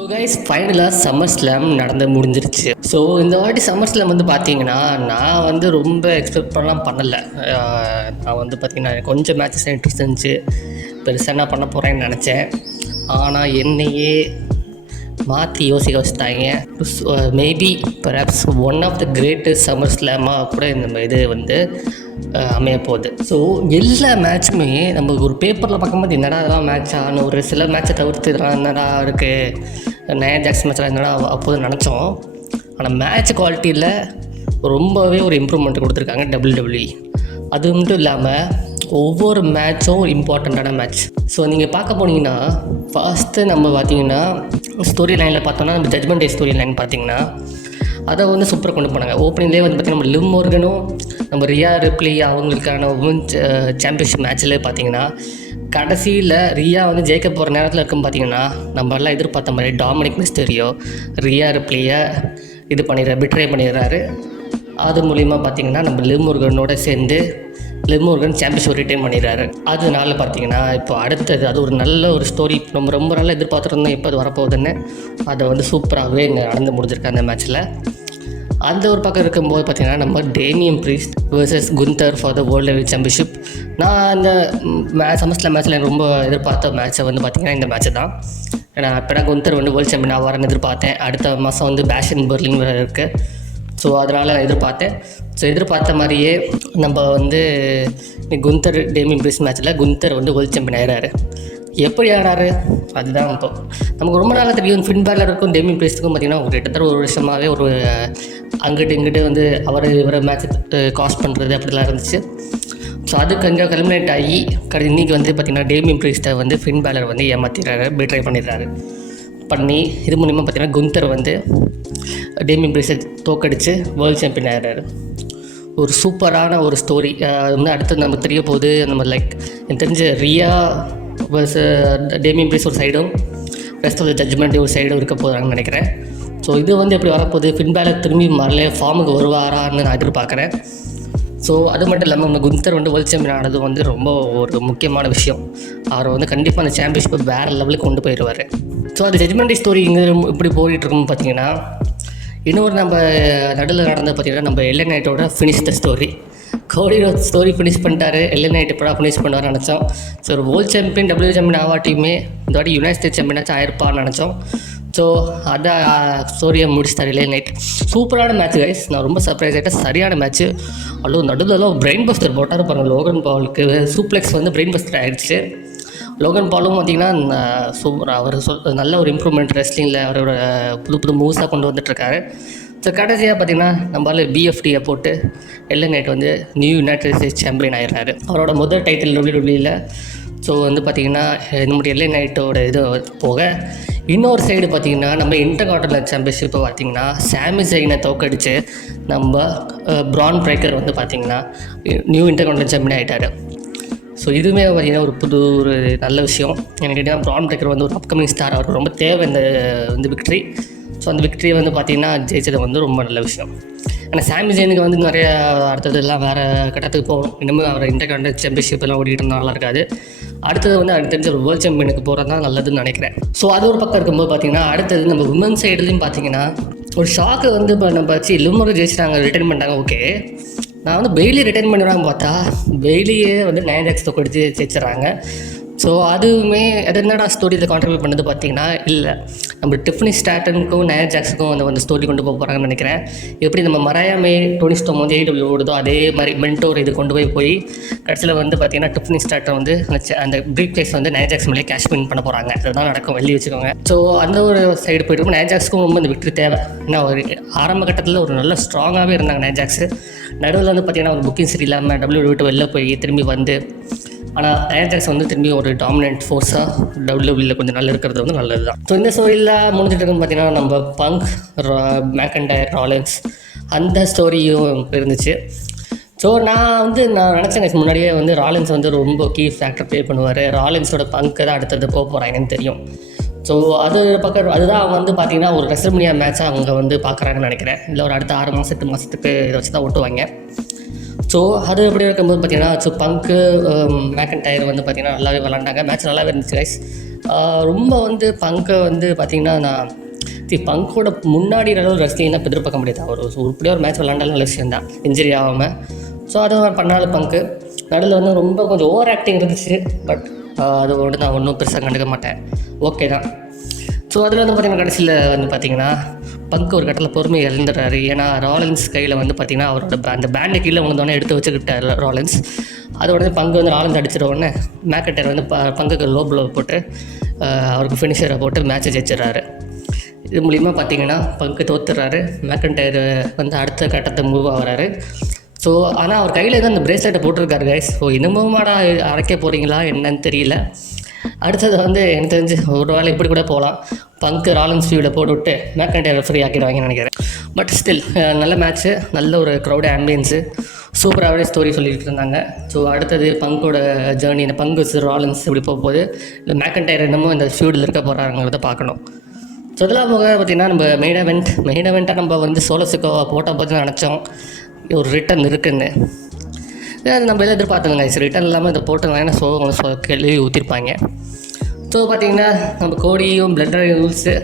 So guys ஃபைனலாக summer slam நடந்து முடிஞ்சிருச்சு. ஸோ இந்த வாட்டி சம்மர் ஸ்லாம் வந்து பார்த்தீங்கன்னா நான் வந்து ரொம்ப எக்ஸ்பெக்ட் பண்ணலை. நான் வந்து பார்த்தீங்கன்னா கொஞ்சம் மேட்சஸ் இன்ட்ரெஸ்ட் இருந்துச்சு, பெருசாக என்ன பண்ண போகிறேன்னு நினச்சேன். ஆனால் என்னையே மாற்றி யோசிக்க வச்சுட்டாங்க. Maybe perhaps one of the greatest summer ஸ்லாமாக கூட இந்த இது வந்து அமைய போகுது. ஸோ எல்லா மேட்சுமே நம்ம ஒரு பேப்பரில் பார்க்கும்போது என்னடா அதெல்லாம் மேட்சான ஒரு சில மேட்சை தவிர்த்து இதெல்லாம் என்னடா இருக்குது நயன் ஜாக்ஸ் மேட்ச்லாம் என்னடா அப்போது நினச்சோம். ஆனால் மேட்ச் குவாலிட்டியில் ரொம்பவே ஒரு இம்ப்ரூவ்மெண்ட் கொடுத்துருக்காங்க WWE. அது மட்டும் இல்லாமல் ஒவ்வொரு மேட்சும் இம்பார்ட்டண்ட்டான மேட்ச். ஸோ நீங்கள் பார்க்க போனீங்கன்னா ஃபஸ்ட்டு நம்ம பார்த்தீங்கன்னா ஸ்டோரி லைனில் பார்த்தோன்னா நம்ம ஜட்மெண்ட் டே ஸ்டோரி லைன் பார்த்தீங்கன்னா அதை வந்து சூப்பராக கொண்டு போனாங்க. ஓப்பனிங்லேயே வந்து பார்த்திங்கன்னா நம்ம லிவ் மோர்கனும் நம்ம ரியா ரிப்ளி அவங்களுக்கான உமன் சாம்பியன்ஷிப் மேட்ச்சில் பார்த்தீங்கன்னா கடைசியில் ரியா வந்து ஜெயிக்க போகிற நேரத்தில் இருக்கும் பார்த்தீங்கன்னா நம்ம எல்லாம் எதிர்பார்த்த மாதிரி டாமினிக் மிஸ்டீரியோ ரியா ரிப்ளியை பிட்ரே பண்ணிடுறாரு. அது மூலிமா பார்த்திங்கன்னா நம்ம லிவ் மோர்கனோட சேர்ந்து லிவ் மோர்கன் சாம்பியன்ஷிப் ரிட்டைன் பண்ணிடுறாரு. அதனால பார்த்தீங்கன்னா இப்போ அடுத்தது அது ஒரு நல்ல ஒரு ஸ்டோரி. நம்ம ரொம்ப நல்லா எதிர்பார்த்துருந்தோம் எப்போ அது வரப்போகுதுன்னு. அதை வந்து சூப்பராகவே இங்கே நடந்து முடிஞ்சிருக்கு அந்த மேட்ச்சில். அந்த ஒரு பக்கம் இருக்கும்போது பார்த்திங்கன்னா நம்ம Damian priest vs Gunder for the world heavy championship. நான் அந்த சம்மர்ஸ்லாம் மேட்ச்சில் எனக்கு ரொம்ப எதிர்பார்த்த மேட்ச்சை வந்து பார்த்திங்கன்னா இந்த மேட்ச்சு தான். ஏன்னா இப்போ குந்தர் வந்து வேர்ல்டு சாம்பியன் ஆவார்னு எதிர்பார்த்தேன். அடுத்த மாதம் வந்து பேஷன் பெர்லின் வேறு இருக்குது. ஸோ அதனால் நான் எதிர்பார்த்தேன். ஸோ எதிர்பார்த்த மாதிரியே நம்ம வந்து குந்தர் டேமியன் ப்ரீஸ்ட் மேட்ச்சில் குந்தர் வந்து வேர்ல்டு சாம்பியன் ஆகிறாரு. எப்படி ஆடாரு அதுதான் இப்போ நமக்கு ரொம்ப நாளாக தெரியும். ஃபின் பேலருக்கும் டேமியன் ப்ரீஸ்ட்டுக்கும் பார்த்திங்கன்னா ஒரு கிட்டத்தட்ட ஒரு வருஷமாகவே ஒரு அங்கிட்டு இங்கிட்டு வந்து இவரை மேட்ச் காஸ்ட் பண்ணுறது அப்படிலாம் இருந்துச்சு. ஸோ அது கொஞ்சம் கல்மினேட் ஆகி இன்றைக்கி வந்து பார்த்திங்கன்னா டேமியன் ப்ரீஸ்ட்டை வந்து ஃபின் பேலர் வந்து ஏமாற்றிடுறாரு, பிட்ரே பண்ணிடுறாரு. இது மூலிமா பார்த்திங்கன்னா குந்தர் வந்து டேமியன் ப்ரீஸ்ட்டை தோக்கடித்து வேர்ல்டு சாம்பியன் ஆகிறாரு. ஒரு சூப்பரான ஒரு ஸ்டோரி வந்து அடுத்து நமக்கு தெரிய போகுது. நம்ம எனக்கு தெரிஞ்ச ரியா டேமியன் ப்ரீஸ்ட் ஒரு சைடும் ரெஸ்ட் ஆஃப் த ஜட்ஜ்மெண்ட் ஒரு சைடும் இருக்க போகிறாங்கன்னு நினைக்கிறேன். ஸோ இது வந்து எப்படி வரப்போகுது, ஃபின் பேலர் திரும்பி மரலே ஃபார்முக்கு வருவாரான்னு நான் எதிர்பார்க்குறேன். ஸோ அது மட்டும் இல்லாமல் நம்ம குந்தர் வந்து வேர்ல்டு சாம்பியன் ஆனது வந்து ரொம்ப ஒரு முக்கியமான விஷயம். அவரை வந்து கண்டிப்பாக அந்த சாம்பியன்ஷிப்பை வேறு லெவலுக்கு கொண்டு போயிடுவார். ஸோ அது ஜட்ஜ்மெண்ட் ஸ்டோரி இங்கே இப்படி போயிட்டுருக்குன்னு பார்த்தீங்கன்னா இன்னொரு நம்ம நடுவில் நடந்தது பார்த்திங்கன்னா நம்ம LA Knight finish the story. கோடியோட ஸ்டோரி ஃபினிஷ் பண்ணிட்டாரு. LA Knight எப்படா ஃபினிஷ் பண்ணுவார்னு நினச்சோம். ஸோ ஒரு வேர்ல்டு சாம்பியன் WWE சாம்பியன் ஆவாட்டியுமே இந்த வாட்டி யுனைடெட் ஸ்டேட்ஸ் சாம்பியனாச்சும் ஆயிருப்பான்னு நினச்சோம். ஸோ அதை ஸ்டோரியை முடிச்சிட்டார் LA Knight. சூப்பரான மேட்ச் கைஸ். நான் ரொம்ப சர்ப்ரைஸ் ஆகிட்டேன். சரியான மேட்ச்சு. அவ்வளோ நடுவில் பிரெயின் பஸ்டர் போட்டார் பாருங்கள். லோகன் பாலுக்கு சூப்ளெக்ஸ் வந்து பிரெயின் பஸ்டர் ஆகிடுச்சு. லோகன் பாலும் பார்த்திங்கன்னா அவர் நல்ல ஒரு இம்ப்ரூவ்மெண்ட் ரெஸ்லிங்கில் அவரோட புது மூவ்ஸாக கொண்டு வந்துட்டுருக்காரு. ஸோ கடைசியாக பார்த்திங்கன்னா நம்மளால் BFTயை போட்டு LA Knight வந்து நியூ யுனைடெட் ஸ்டேட்ஸ் சாம்பியன் ஆகிடுறாரு. அவரோட முதல் டைட்டில் WWEயில். ஸோ வந்து பார்த்திங்கன்னா நம்முடைய LA Knightோட இது போக இன்னொரு சைடு பார்த்திங்கன்னா நம்ம இன்டர்கான்டினல் சாம்பியன்ஷிப்பை பார்த்திங்கன்னா சாமி ஜெயினை தோக்கடித்து நம்ம பிரான் பிரேக்கர் வந்து பார்த்திங்கன்னா நியூ இன்டர்கான்டினல் சாம்பியன் ஆகிட்டார். ஸோ இதுவுமே பார்த்திங்கன்னா ஒரு நல்ல விஷயம். எனக்கு கேட்டிங்கன்னா பிரான் பிரேக்கர் வந்து ஒரு அப்கமிங் ஸ்டார், அவர் ரொம்ப தேவை இந்த விக்ட்ரி. ஸோ அந்த விக்ட்ரியை வந்து பார்த்திங்கன்னா ஜெயிச்சது வந்து ரொம்ப நல்ல விஷயம். ஆனால் சாமி ஜெயினுக்கு வந்து நிறைய அடுத்ததெல்லாம் வேறு கட்டத்துக்கு போகணும். இன்னமும் அவர் இன்டர்கான்டினல் சாம்பியன்ஷிப் எல்லாம் ஓடிட்டு இருந்தால் நல்லா இருக்காது. அடுத்தது வந்து எனக்கு தெரிஞ்ச ஒரு வேர்ல்டு சாம்பியனுக்கு போகிறது தான் நல்லதுன்னு நினைக்கிறேன். ஸோ அது ஒரு பக்கம் இருக்கும்போது பார்த்திங்கன்னா அடுத்தது நம்ம உமன் சைடுலையும் பார்த்திங்கன்னா ஒரு ஷாக்கு வந்து இப்போ நம்ம லிவ் ஜெயிச்சிட்டாங்க, ரிட்டைன் பண்ணிட்டாங்க. ஓகே, நான் வந்து பெய்லி ரிட்டைன் பண்ணிடுறாங்க பார்த்தா பெய்லியே வந்து நயன் ஜாக்ஸ் தோக்கடிச்சு ஜெயிச்சிடறாங்க. ஸோ அதுவுமே அது என்னடா ஸ்டோரியில் கான்ட்ரிபியூட் பண்ணது பார்த்திங்கன்னா இல்லை, நம்ம டிஃப்னி ஸ்டாட்டனுக்கும் நயன் ஜாக்ஸுக்கும் அந்த ஸ்டோரி கொண்டு போக போகிறாங்கன்னு நினைக்கிறேன். எப்படி நம்ம மரையாமே டோனி ஸ்டோம் வந்து AEW ஓடுதோ அதே மாதிரி மென்டோர் இது கொண்டு போய் கடைசியில் வந்து பார்த்திங்கன்னா டிஃப்னி ஸ்டாட்டர் வந்து அந்த ப்ரீஃப் கேஸ் வந்து நயன் ஜாக்ஸ் மேலே கேஷ் வின் பண்ண போகிறாங்க. அதுதான் நடக்கும், வெளியே வச்சுக்கோங்க. ஸோ அந்த ஒரு சைடு போய்ட்டு நயன் ஜாக்ஸுக்கும் ரொம்ப இந்த விக்ட்ரி தேவை. ஏன்னா ஒரு ஆரம்ப கட்டத்தில் ஒரு நல்ல ஸ்ட்ராங்காகவே இருந்தாங்க நயன் ஜாக்ஸு. நடுவில் வந்து பார்த்திங்கன்னா ஒரு புக்கிங் சரி இல்லாமல் WWE விட்டு வெளில போய் திரும்பி வந்து, ஆனால் நயன் ஜாக்ஸ் வந்து திரும்பி ஒரு டாமினன்ட் ஃபோர்ஸாக WWE கொஞ்சம் நல்லா இருக்கிறது வந்து நல்லது தான். ஸோ இந்த ஸ்டோரியில் முடிஞ்சிட்டு இருக்குன்னு பார்த்திங்கன்னா நம்ம பங்க், மேக்கன்டையர், ராலின்ஸ் அந்த ஸ்டோரியும் இருந்துச்சு. ஸோ நான் நினச்சேன் முன்னாடியே வந்து ராலின்ஸ் வந்து ரொம்ப கீ ஃபேக்டர் ப்ளே பண்ணுவார். ராலின்ஸோட பங்கு தான் அடுத்தது போக போகிறாங்கன்னு தெரியும். ஸோ அது பக்கம் அதுதான் அவங்க வந்து பார்த்திங்கன்னா ஒரு ரெஸ்ல்மனியா மேட்சாக அவங்க வந்து பார்க்குறாங்கன்னு நினைக்கிறேன். இல்லை ஒரு அடுத்த 6 மாதம் 8 மாதத்துக்கு இதை வச்சு தான் ஓட்டுவாங்க. ஸோ அது எப்படி இருக்கும்போது பார்த்திங்கன்னா பங்கு மேக்கன்டையர் வந்து பார்த்திங்கன்னா நல்லாவே விளாண்டாங்க. மேட்ச் நல்லாவே இருந்துச்சு கைஸ். ரொம்ப வந்து பங்கை வந்து பார்த்திங்கன்னா நான் பங்கோட முன்னாடி அளவு ரசிகன்னா எதிர்பார்க்க முடியாது. அவர் உருப்படியாக ஒரு மேட்ச் விளாண்டாலும் நல்ல விஷயம் தான், இன்ஜுரி ஆகாமல். ஸோ அதை பண்ணாத பங்கு நடுவில் வந்து ரொம்ப கொஞ்சம் ஓவர் ஆக்டிங் இருந்துச்சு. பட் அது ஒன்று நான் ஒன்றும் பெருசாக கண்டுக்க மாட்டேன், ஓகே தான். ஸோ அதில் வந்து பார்த்திங்கன்னா கடைசியில் வந்து பார்த்திங்கன்னா பங்கு ஒரு கட்டத்தில் பொறுமையை இழந்துடுறாரு. ஏன்னா ராலின்ஸ் கையில் வந்து பார்த்திங்கன்னா அவரோட அந்த பேண்டு கீழே வந்தோடனே எடுத்து வச்சுக்கிட்டார் ராலின்ஸ். அதோட பங்கு வந்து ராலின்ஸ் அடிச்சிட உடனே மேக்கன்டையர் வந்து பங்குக்கு லோ ப்ளோ போட்டு அவருக்கு ஃபினிஷரை போட்டு மேட்சை ஜெயிச்சிடறாரு. இது மூலிமா பார்த்திங்கன்னா பங்கு தோத்துடுறாரு. மேக்கன்டையர் வந்து அடுத்த கட்டத்தை மூவ் ஆகிறாரு. ஸோ ஆனால் அவர் கையில் தான் அந்த பிரேஸ்லெட்டை போட்டிருக்காரு கைஸ். ஸோ இன்னமுமாடா அரைக்க போகிறீங்களா என்னன்னு தெரியல. அடுத்தது வந்து எனக்கு தெரிஞ்சு ஒரு வேளை இப்படி கூட போகலாம், பங்கு ராலின்ஸ் வியூவில் போட்டுவிட்டு மேக்கன்டையர் ஃப்ரீ ஆக்கிடுவாங்கன்னு நினைக்கிறேன். பட் ஸ்டில் நல்ல மேட்ச்சு, நல்ல ஒரு க்ரௌடு ஆம்பியன்ஸு, சூப்பராகவே ஸ்டோரி சொல்லிகிட்டு இருந்தாங்க. ஸோ அடுத்தது பங்கோட ஜேர்னி, இந்த பங்கு ராலின்ஸ் இப்படி போகும்போது இந்த மேக்கன்டையர் என்னமோ இந்த ஃபீல்டில் இருக்க போகிறாங்கிறத பார்க்கணும். ஸோ இதெல்லாம் போக பார்த்திங்கன்னா நம்ம மெயின் event நம்ம வந்து சோலோ சிக்கோவா போட்டால் பார்த்து நினச்சோம் ஒரு ரிட்டன் இருக்குன்னு. அது நம்ம எல்லாம் எதிர்பார்த்துங்க ரிட்டன் இல்லாமல் இதை போட்டுருந்தாங்கன்னா கேள்வி ஊற்றிருப்பாங்க. ஸோ பார்த்திங்கன்னா நம்ம கோடியும் பிளண்டர் ரூல்ஸு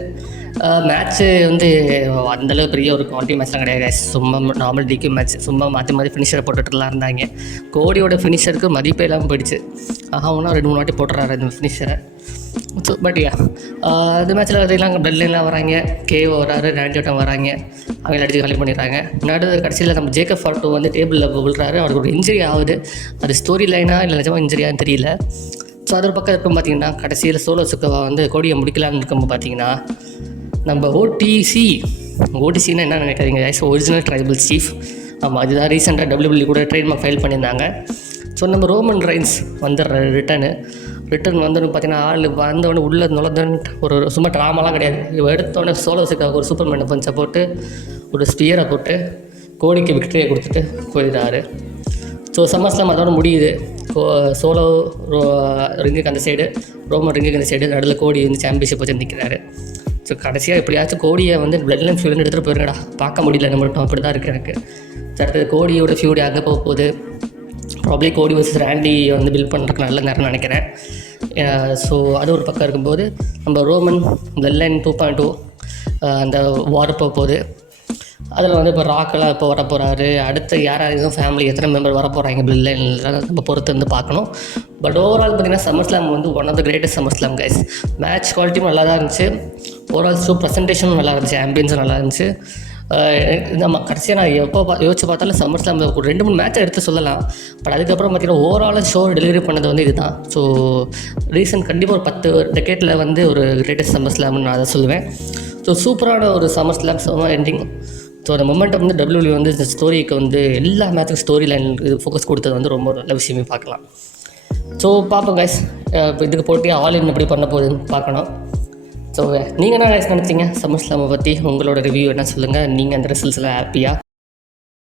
மேட்ச்சு வந்து அந்தளவு பெரிய ஒரு குவாலிட்டி மேட்ச்லாம் கிடையாது. சும்மா நார்மல் டிக்யூ மேட்ச், சும்மா மாற்றி ஃபினிஷரை போட்டுட்டுலாம் இருந்தாங்க. கோடியோட ஃபினிஷருக்கு மதிப்பே இல்லாமல் போயிடுச்சு. ஒன்றா 2-3 வாட்டி போட்டுறாரு இந்த ஃபினிஷரை. ஸோ பட் இந்த மேட்ச்சில் பார்த்தீங்கன்னா பிளட் லைன்லாம் வராங்க, கேஓ வராரு, ரேண்டி ஆர்டன் வராங்க, அவங்க அடித்து காலி பண்ணிடுறாங்க. கடைசியில் நம்ம ஜேக்கப் ஃபால்ட்டோ வந்து டேபிளில் விழுறாரு. அவருக்கு ஒரு இன்ஜுரி ஆகுது. அது ஸ்டோரி லைனாக இல்லை நிஜமாக இன்ஜுரியான்னு தெரியல. ஸோ அது ஒரு பக்கம் இருக்கும் பார்த்திங்கன்னா கடைசியில் சோலோ சிக்கோவா வந்து கோடியை முடிக்கலான்னு இருக்கும்போது பார்த்திங்கன்னா நம்ம ஓடிசின்னா என்ன நினைக்காதீங்க, ஒரிஜினல் ட்ரைபல் சீஃப். ஆமாம், அதுதான் ரீசெண்டாக WWE கூட ட்ரேட்மார்க் ஃபைல் பண்ணியிருந்தாங்க. ஸோ நம்ம ரோமன் ரைன்ஸ் வந்துடுற ரிட்டன் வந்து பார்த்திங்கன்னா ஆள் வந்தவொடனே உள்ளே நுழைந்துன்ட்டு ஒரு சும்மா ட்ராமாலாம் கிடையாது. இவன் எடுத்தோடனே சோலோ சிக்காவுக்கு ஒரு சூப்பர்மேனை பஞ்சை போட்டு ஒரு ஸ்பியரை போட்டு கோடிக்கு விக்டரியை கொடுத்துட்டு போயிடுறாரு. ஸோ சம்மர்ஸ்லாம் அதோட முடியுது. சோலோ ரிங்குக்கு அந்த சைடு, ரோமன் ரிங்குக்கு அந்த சைடு, நடுவில் கோடி வந்து சாம்பியன்ஷிப் வச்சு நிற்கிறாரு. ஸோ கடைசியாக எப்படியாச்சும் கோடியை வந்து பிளட் லைன் ஃபியூல்னு எடுத்துகிட்டு போயிருங்கடா, பார்க்க முடியல நம்மள்ட்ட, அப்படி தான் இருக்குது எனக்கு. அடுத்தது கோடியோட ஃபியூடி அங்கே போக போகுது. ப்ராப்ளி கோடி வர்சஸ் ரேண்டி வந்து பில்ட் பண்ணுறதுக்கு நல்ல நேரம்னு நினைக்கிறேன். ஸோ அது ஒரு பக்கம் இருக்கும்போது நம்ம ரோமன் பிளட் லைன் 2.2 அந்த வார் போக போகுது. அதில் வந்து இப்போ ராக்கெல்லாம் இப்போ வர போகிறாரு. அடுத்து யாரும் ஃபேமிலி எத்தனை மெம்பர் வர போகிறாங்க பிளட் லைனில் நம்ம பொறுத்து வந்து பார்க்கணும். பட் ஓவரால் பார்த்திங்கன்னா சம்மர் ஸ்லாம் வந்து one of the greatest summer slam guys. Match குவாலிட்டியும் நல்லா தான் இருந்துச்சு, ஓவரால் ஷோ ப்ரெசன்டேஷனும் நல்லா இருந்துச்சு, ஆம்பியன்ஸும் நல்லா இருந்துச்சு. நம்ம கடைசியாக நான் எப்போ யோசிச்சு பார்த்தாலும் சம்மர் ஸ்லாம் ஒரு 2-3 மேட்சை எடுத்து சொல்லலாம். பட் அதுக்கப்புறம் பார்த்திங்கன்னா ஓவராலாக ஷோ டெலிவரி பண்ணது வந்து இதுதான். ஸோ ரீசன்ட் கண்டிப்பாக ஒரு 10 டெக்கேட்டில் வந்து ஒரு கிரேட்டஸ்ட் சம்மர் ஸ்லாம்னு நான் அதை சொல்லுவேன். ஸோ சூப்பரான ஒரு summer slam, summer ending. So அந்த மொமெண்டம் வந்து WWE வந்து இந்த ஸ்டோரிக்கு வந்து எல்லா மேட்சுக்கும் ஸ்டோரி லைன் இது ஃபோக்கஸ் கொடுத்தது வந்து ரொம்ப நல்ல விஷயமே பார்க்கலாம். ஸோ பார்ப்போம் கைஸ், இதுக்கு போட்டி ஆல் இன் எப்படி பண்ண போகுதுன்னு பார்க்கணும். ஸோ நீங்கள் என்ன கைஸ் நினச்சிங்க சம்மர் ஸ்லாமை பற்றி? உங்களோட ரிவ்யூ என்ன சொல்லுங்கள். நீங்கள் அந்த ரிசல்ட்ஸில் ஹாப்பியாக?